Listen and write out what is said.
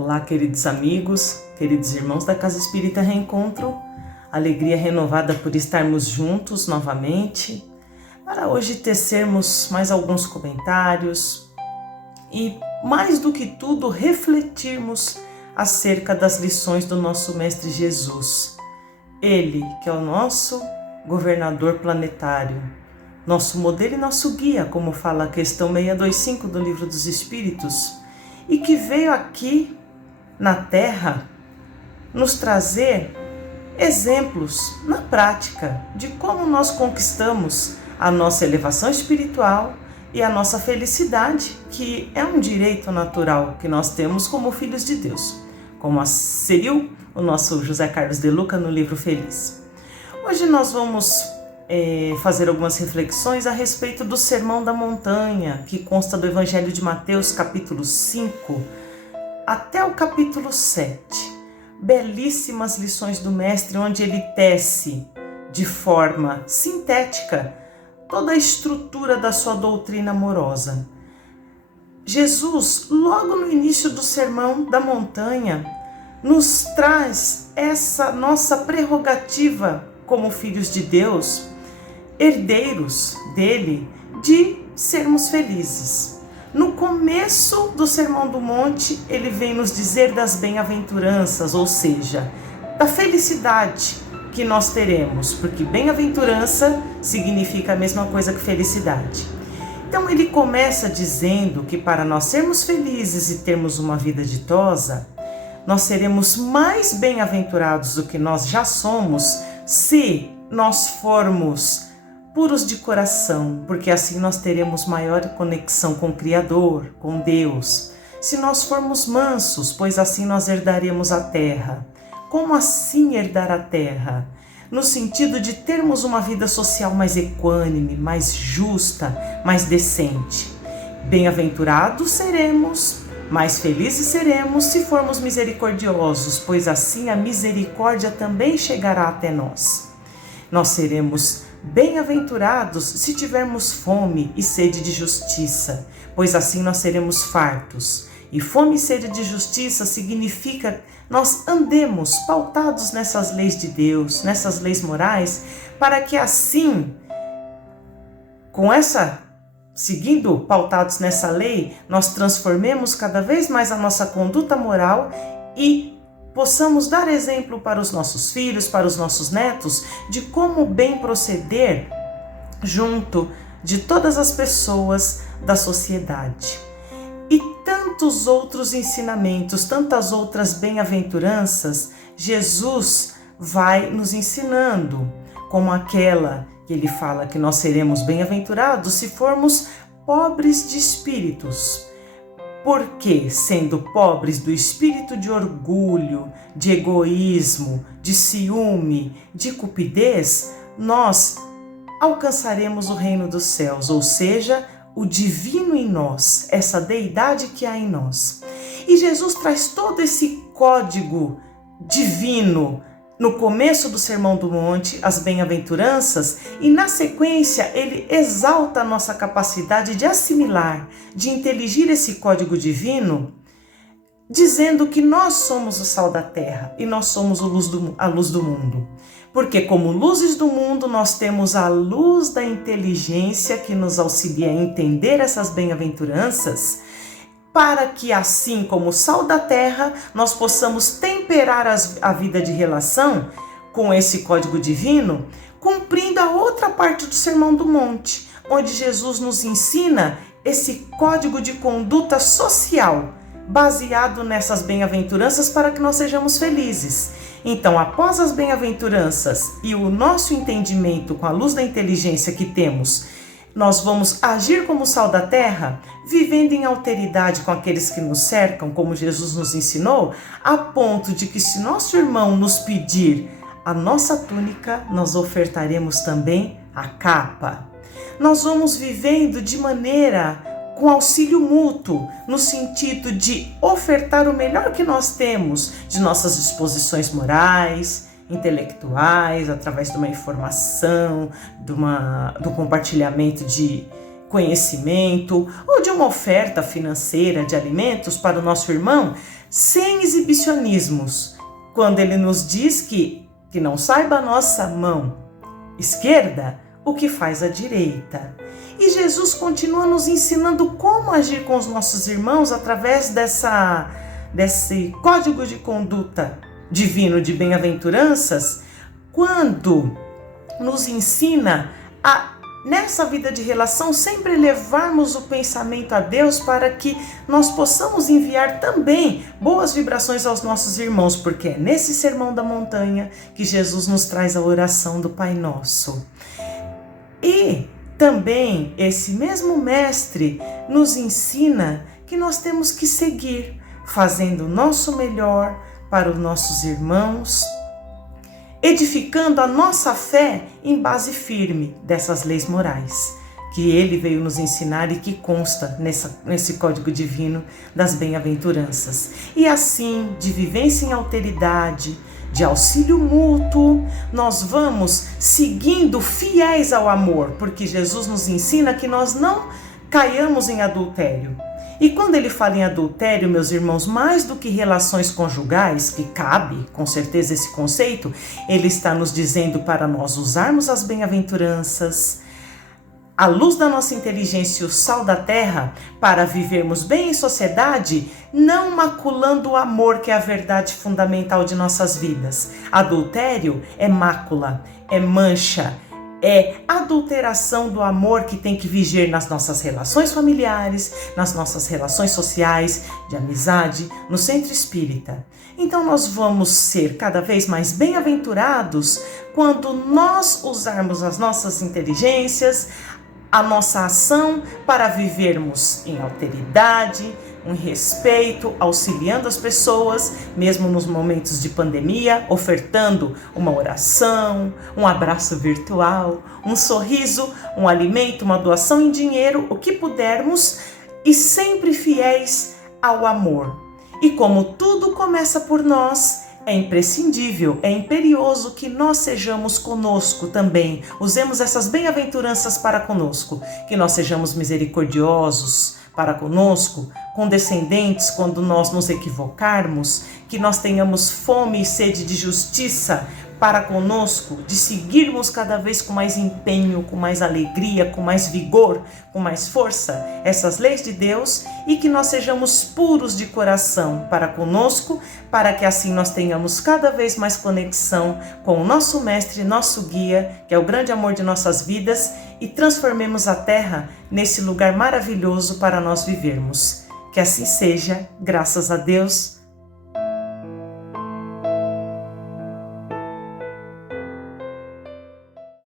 Olá, queridos amigos, queridos irmãos da Casa Espírita Reencontro, alegria renovada por estarmos juntos novamente, para hoje tecermos mais alguns comentários e, mais do que tudo, refletirmos acerca das lições do nosso Mestre Jesus. Ele, que é o nosso governador planetário, nosso modelo e nosso guia, como fala a questão 625 do Livro dos Espíritos, e que veio aqui na Terra nos trazer exemplos na prática de como nós conquistamos a nossa elevação espiritual e a nossa felicidade, que é um direito natural que nós temos como filhos de Deus, como asseriu o nosso José Carlos de Luca no livro Feliz. Hoje nós vamos fazer algumas reflexões a respeito do Sermão da Montanha, que consta do Evangelho de Mateus, capítulo 5, até o capítulo 7. Belíssimas lições do Mestre, onde ele tece de forma sintética toda a estrutura da sua doutrina amorosa. Jesus, logo no início do Sermão da Montanha, nos traz essa nossa prerrogativa como filhos de Deus, herdeiros dele, de sermos felizes. No começo do Sermão do Monte, ele vem nos dizer das bem-aventuranças, ou seja, da felicidade que nós teremos, porque bem-aventurança significa a mesma coisa que felicidade. Então ele começa dizendo que para nós sermos felizes e termos uma vida ditosa, nós seremos mais bem-aventurados do que nós já somos se nós formos puros de coração, porque assim nós teremos maior conexão com o Criador, com Deus. Se nós formos mansos, pois assim nós herdaremos a terra. Como assim herdar a terra? No sentido de termos uma vida social mais equânime, mais justa, mais decente. Bem-aventurados seremos, mais felizes seremos se formos misericordiosos, pois assim a misericórdia também chegará até nós. Nós seremos bem-aventurados se tivermos fome e sede de justiça, pois assim nós seremos fartos. E fome e sede de justiça significa nós andemos pautados nessas leis de Deus, nessas leis morais, para que assim, seguindo pautados nessa lei, nós transformemos cada vez mais a nossa conduta moral e possamos dar exemplo para os nossos filhos, para os nossos netos, de como bem proceder junto de todas as pessoas da sociedade. E tantos outros ensinamentos, tantas outras bem-aventuranças, Jesus vai nos ensinando, como aquela que ele fala que nós seremos bem-aventurados se formos pobres de espíritos. Porque, sendo pobres do espírito de orgulho, de egoísmo, de ciúme, de cupidez, nós alcançaremos o reino dos céus, ou seja, o divino em nós, essa deidade que há em nós. E Jesus traz todo esse código divino no começo do Sermão do Monte, as bem-aventuranças, e na sequência ele exalta a nossa capacidade de assimilar, de inteligir esse código divino, dizendo que nós somos o sal da terra e nós somos a luz do mundo. Porque como luzes do mundo nós temos a luz da inteligência que nos auxilia a entender essas bem-aventuranças, para que assim como o sal da terra, nós possamos temperar a vida de relação com esse código divino, cumprindo a outra parte do Sermão do Monte, onde Jesus nos ensina esse código de conduta social, baseado nessas bem-aventuranças para que nós sejamos felizes. Então, após as bem-aventuranças e o nosso entendimento com a luz da inteligência que temos, nós vamos agir como sal da terra, vivendo em alteridade com aqueles que nos cercam, como Jesus nos ensinou, a ponto de que se nosso irmão nos pedir a nossa túnica, nós ofertaremos também a capa. Nós vamos vivendo de maneira com auxílio mútuo, no sentido de ofertar o melhor que nós temos de nossas disposições morais, intelectuais, através de uma informação, do compartilhamento de conhecimento ou de uma oferta financeira de alimentos para o nosso irmão, sem exibicionismos, quando ele nos diz que não saiba a nossa mão esquerda o que faz a direita. E Jesus continua nos ensinando como agir com os nossos irmãos através desse código de conduta divino de bem-aventuranças, quando nos ensina a, nessa vida de relação, sempre levarmos o pensamento a Deus para que nós possamos enviar também boas vibrações aos nossos irmãos, porque é nesse Sermão da Montanha que Jesus nos traz a oração do Pai Nosso. E também esse mesmo mestre nos ensina que nós temos que seguir fazendo o nosso melhor para os nossos irmãos, edificando a nossa fé em base firme dessas leis morais que ele veio nos ensinar e que consta nesse código divino das bem-aventuranças. E assim, de vivência em alteridade, de auxílio mútuo, nós vamos seguindo fiéis ao amor, porque Jesus nos ensina que nós não caiamos em adultério. E quando ele fala em adultério, meus irmãos, mais do que relações conjugais, que cabe com certeza esse conceito, ele está nos dizendo para nós usarmos as bem-aventuranças, a luz da nossa inteligência e o sal da terra, para vivermos bem em sociedade, não maculando o amor, que é a verdade fundamental de nossas vidas. Adultério é mácula, é mancha, é adulteração do amor que tem que viger nas nossas relações familiares, nas nossas relações sociais, de amizade, no centro espírita. Então nós vamos ser cada vez mais bem-aventurados quando nós usarmos as nossas inteligências, a nossa ação para vivermos em alteridade, em respeito, auxiliando as pessoas, mesmo nos momentos de pandemia, ofertando uma oração, um abraço virtual, um sorriso, um alimento, uma doação em dinheiro, o que pudermos, e sempre fiéis ao amor. E como tudo começa por nós, é imprescindível, é imperioso que nós sejamos conosco também. Usemos essas bem-aventuranças para conosco, que nós sejamos misericordiosos para conosco, condescendentes quando nós nos equivocarmos, que nós tenhamos fome e sede de justiça para conosco, de seguirmos cada vez com mais empenho, com mais alegria, com mais vigor, com mais força essas leis de Deus, e que nós sejamos puros de coração para conosco, para que assim nós tenhamos cada vez mais conexão com o nosso mestre, nosso guia, que é o grande amor de nossas vidas, e transformemos a terra nesse lugar maravilhoso para nós vivermos. Que assim seja, graças a Deus.